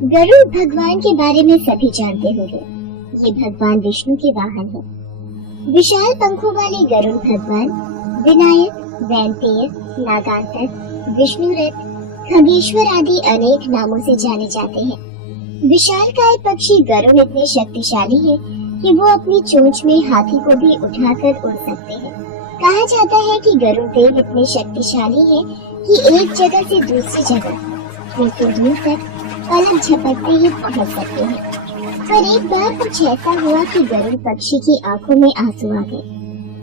गरुड़ भगवान के बारे में सभी जानते होंगे। ये भगवान विष्णु के वाहन है। विशाल पंखों वाले गरुड़ भगवान विनायक, वैंतेय, नागांतक, विष्णुरथ, खगेश्वर आदि अनेक नामों से जाने जाते हैं। विशालकाय पक्षी गरुड़ इतने शक्तिशाली है कि वो अपनी चोंच में हाथी को भी उठाकर उड़ सकते हैं। कहा जाता है कि गरुड़ देव इतने शक्तिशाली है कि एक जगह से दूसरी जगह दूर दूर तक पलक झपकते ही पहुंच सकते हैं। पर एक बार कुछ ऐसा हुआ कि गरुड़ पक्षी की आंखों में आंसू आ गए।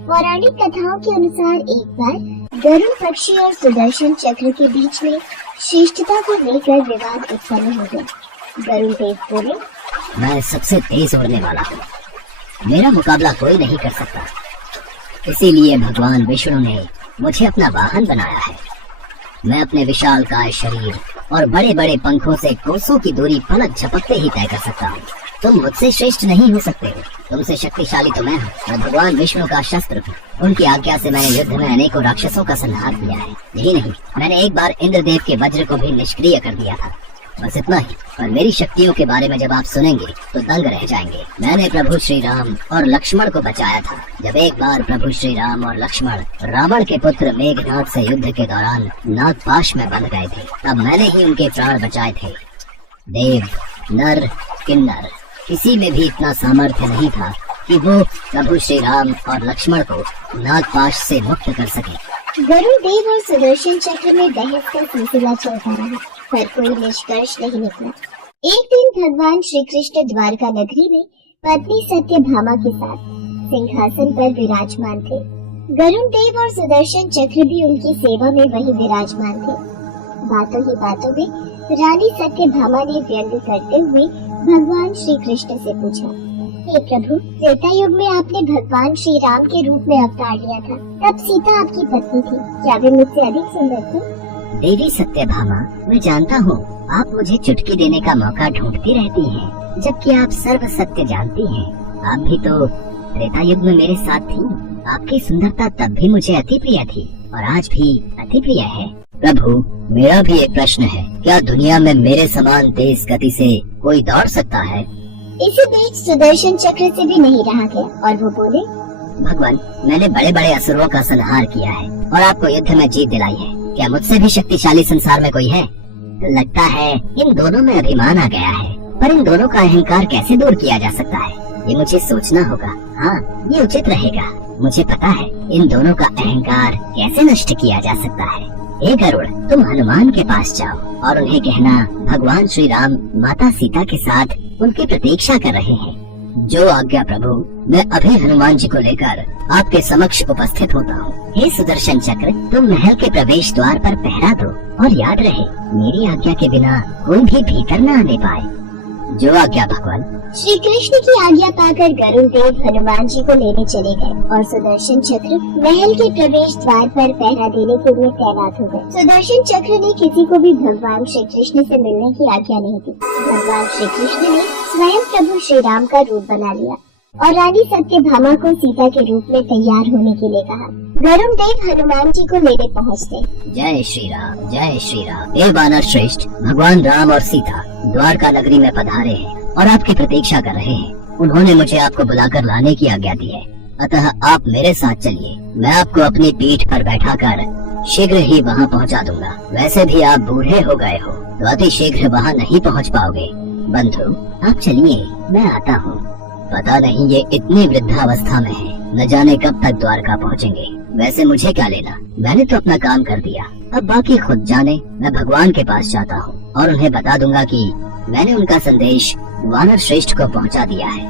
पौराणिक कथाओं के अनुसार एक बार गरुड़ पक्षी और सुदर्शन चक्र के बीच में श्रेष्ठता को लेकर विवाद उत्पन्न हो गया। गरुड़ देव बोले, मैं सबसे तेज उड़ने वाला हूँ, मेरा मुकाबला कोई नहीं कर सकता। इसीलिए भगवान विष्णु ने मुझे अपना वाहन बनाया है। मैं अपने विशालकाय शरीर और बड़े बड़े पंखों से कोसों की दूरी पलक झपकते ही तय कर सकता हूँ। तुम मुझसे श्रेष्ठ नहीं हो सकते हो। तुमसे शक्तिशाली तो मैं हूँ। मैं भगवान विष्णु का शस्त्र हूँ। उनकी आज्ञा से मैंने युद्ध में अनेकों राक्षसों का संहार किया है। यही नहीं, मैंने एक बार इंद्रदेव के वज्र को भी निष्क्रिय कर दिया था। बस इतना ही। पर मेरी शक्तियों के बारे में जब आप सुनेंगे तो दंग रह जाएंगे। मैंने प्रभु श्री राम और लक्ष्मण को बचाया था। जब एक बार प्रभु श्री राम और लक्ष्मण रावण के पुत्र मेघनाद से युद्ध के दौरान नागपाश में बंध गए थे, तब मैंने ही उनके प्राण बचाए थे। देव, नर, किन्नर, किसी में भी इतना सामर्थ्य नहीं था कि वो प्रभु श्री राम और लक्ष्मण को नागपाश से मुक्त कर सके। गरुड़ देव और सुदर्शन चक्र में बहस का सिलसिला चलता रहा, पर कोई निष्कर्ष नहीं निकला। एक दिन भगवान श्री कृष्ण द्वारका नगरी में पत्नी सत्यभामा के साथ सिंहासन पर विराजमान थे। गरुड़ देव और सुदर्शन चक्र भी उनकी सेवा में वही विराजमान थे। बातों ही बातों में रानी सत्यभामा ने व्यंग करते हुए भगवान श्री कृष्ण से पूछा, हे प्रभु, त्रेता युग में आपने भगवान श्री राम के रूप में अवतार लिया था, तब सीता आपकी पत्नी थी, क्या वे मुझसे अधिक सुंदर थी? देवी सत्यभामा, मैं जानता हूँ आप मुझे चुटकी देने का मौका ढूंढती रहती हैं, जबकि आप सर्व सत्य जानती हैं। आप भी तो त्रेता युग में मेरे साथ थीं। आपकी सुंदरता तब भी मुझे अति प्रिय थी और आज भी अति प्रिय है। प्रभु, मेरा भी एक प्रश्न है, क्या दुनिया में मेरे समान तेज गति से कोई दौड़ सकता है? इसी बीच सुदर्शन चक्र से भी नहीं रहा गया और वो बोले, भगवान, मैंने बड़े बड़े असुरों का संहार किया है और आपको युद्ध में जीत दिलाई है। क्या मुझसे भी शक्तिशाली संसार में कोई है? लगता है इन दोनों में अभिमान आ गया है, पर इन दोनों का अहंकार कैसे दूर किया जा सकता है, ये मुझे सोचना होगा। हाँ, ये उचित रहेगा। मुझे पता है इन दोनों का अहंकार कैसे नष्ट किया जा सकता है। हे गरुड़, तुम हनुमान के पास जाओ और उन्हें कहना भगवान श्री राम माता सीता के साथ उनकी प्रतीक्षा कर रहे हैं। जो आज्ञा प्रभु, मैं अभी हनुमान जी को लेकर आपके समक्ष उपस्थित होता हूँ। हे सुदर्शन चक्र, तुम महल के प्रवेश द्वार पर पहरा दो और याद रहे, मेरी आज्ञा के बिना कोई भी भीतर न आने पाए। जो आज्ञा भगवान। श्री कृष्ण की आज्ञा पाकर गरुड़ देव हनुमान जी को लेने चले गए और सुदर्शन चक्र महल के प्रवेश द्वार पर पहरा देने के लिए तैनात हो गए। सुदर्शन चक्र ने किसी को भी भगवान श्री कृष्ण से मिलने की आज्ञा नहीं दी। भगवान श्री कृष्ण ने स्वयं प्रभु श्री राम का रूप बना लिया और रानी सत्यभामा को सीता के रूप में तैयार होने के लिए कहा। गरुड़ देव हनुमान जी को लेने पहुँचते। जय श्री राम, जय श्री राम। हे वानर श्रेष्ठ, भगवान राम और सीता द्वारका नगरी में पधारे हैं और आपकी प्रतीक्षा कर रहे हैं। उन्होंने मुझे आपको बुलाकर लाने की आज्ञा दी है, अतः आप मेरे साथ चलिए। मैं आपको अपनी पीठ पर बैठाकर शीघ्र ही वहाँ पहुँचा दूंगा। वैसे भी आप बूढ़े हो गए हो तो अति शीघ्र वहाँ नहीं पहुँच पाओगे। बंधु, आप चलिए, मैं आता हूँ। पता नहीं ये इतनी वृद्धावस्था में है, न जाने कब तक द्वारका पहुँचेंगे। वैसे मुझे क्या लेना, मैंने तो अपना काम कर दिया, अब बाकी खुद जाने। मैं भगवान के पास जाता हूँ और उन्हें बता दूंगा कि मैंने उनका संदेश वानर श्रेष्ठ को पहुँचा दिया है।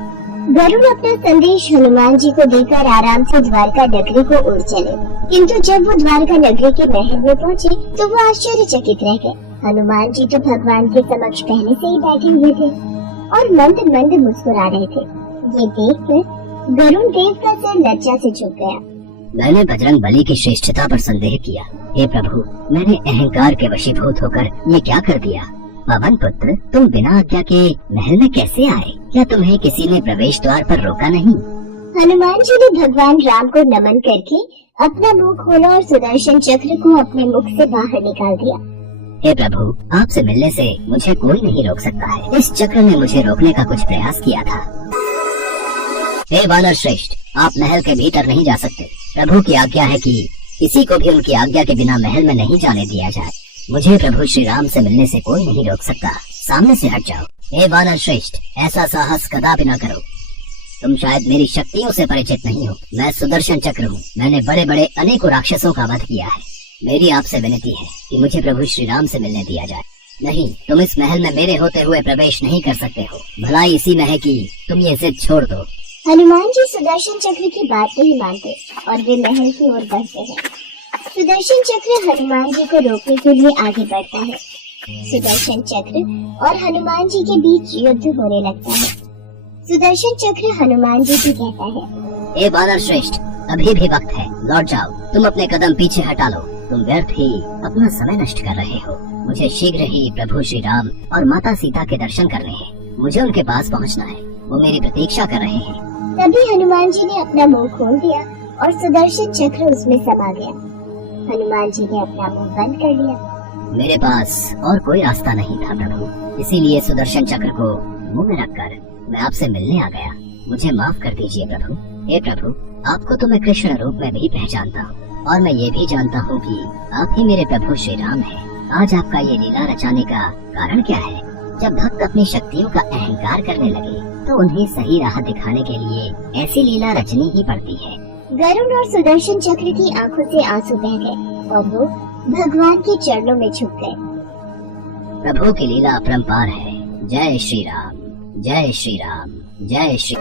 गरुड़ अपना संदेश हनुमान जी को देकर आराम से द्वारका नगरी को उड़ चले, किंतु जब वो द्वारका नगरी के महल में पहुँचे तो वो आश्चर्यचकित रह गए। हनुमान जी तो भगवान के समक्ष पहले से ही बैठे हुए थे और मंद मंद मुस्कुरा रहे थे। ये देखकर गरुड़ देव का सिर लज्जा से झुक गया। मैंने बजरंग बली की श्रेष्ठता पर संदेह किया। हे प्रभु, मैंने अहंकार के वशीभूत होकर ये क्या कर दिया? पवन पुत्र, तुम बिना आज्ञा के महल में कैसे आए? क्या तुम्हें किसी ने प्रवेश द्वार पर रोका नहीं? हनुमान जी ने भगवान राम को नमन करके अपना मुंह खोला और सुदर्शन चक्र को अपने मुख से बाहर निकाल दिया। हे प्रभु, आपसे मिलने से मुझे कोई नहीं रोक सकता है। इस चक्र ने मुझे रोकने का कुछ प्रयास किया था। हे वानर श्रेष्ठ, आप महल के भीतर नहीं जा सकते। प्रभु की आज्ञा है कि किसी को भी उनकी आज्ञा के बिना महल में नहीं जाने दिया जाए। मुझे प्रभु श्री राम से मिलने से कोई नहीं रोक सकता। सामने से हट जाओ। हे वानर श्रेष्ठ, ऐसा साहस कदापि न करो। तुम शायद मेरी शक्तियों से परिचित नहीं हो। मैं सुदर्शन चक्र हूँ। मैंने बड़े बड़े अनेकों राक्षसों का वध किया है। मेरी आपसे विनती है कि मुझे प्रभु श्री राम से मिलने दिया जाए। नहीं, तुम इस महल में मेरे होते हुए प्रवेश नहीं कर सकते हो। भलाई इसी में है कि तुम ये जिद छोड़ दो। हनुमान जी सुदर्शन चक्र की बात नहीं मानते और वे महल की ओर बढ़ते हैं। सुदर्शन चक्र हनुमान जी को रोकने के लिए आगे बढ़ता है। सुदर्शन चक्र और हनुमान जी के बीच युद्ध होने लगता है। सुदर्शन चक्र हनुमान जी से कहता है, हे वानर श्रेष्ठ, अभी भी वक्त है, लौट जाओ। तुम अपने कदम पीछे हटा लो। तुम व्यर्थ ही अपना समय नष्ट कर रहे हो। मुझे शीघ्र ही प्रभु श्री राम और माता सीता के दर्शन करने हैं। मुझे उनके पास पहुंचना है। वो मेरी प्रतीक्षा कर रहे हैं। तभी हनुमान जी ने अपना मुंह खोल दिया और सुदर्शन चक्र उसमें समा गया। हनुमान जी ने अपना मुंह बंद कर लिया। मेरे पास और कोई रास्ता नहीं था प्रभु, इसीलिए सुदर्शन चक्र को मुंह में रखकर मैं आपसे मिलने आ गया। मुझे माफ कर दीजिए प्रभु। हे प्रभु, आपको तो मैं कृष्ण रूप में भी पहचानता हूँ और मैं ये भी जानता हूँ कि आप ही मेरे प्रभु श्री राम हैं। आज आपका ये लीला रचाने का कारण क्या है? जब भक्त अपनी शक्तियों का अहंकार करने लगे तो उन्हें सही राह दिखाने के लिए ऐसी लीला रचनी ही पड़ती है। गरुड़ और सुदर्शन चक्र की आंखों से आंसू बह गए और वो भगवान के चरणों में झुक गए। प्रभु की लीला अपरंपार है। जय श्री राम, जय श्री राम, जय श्री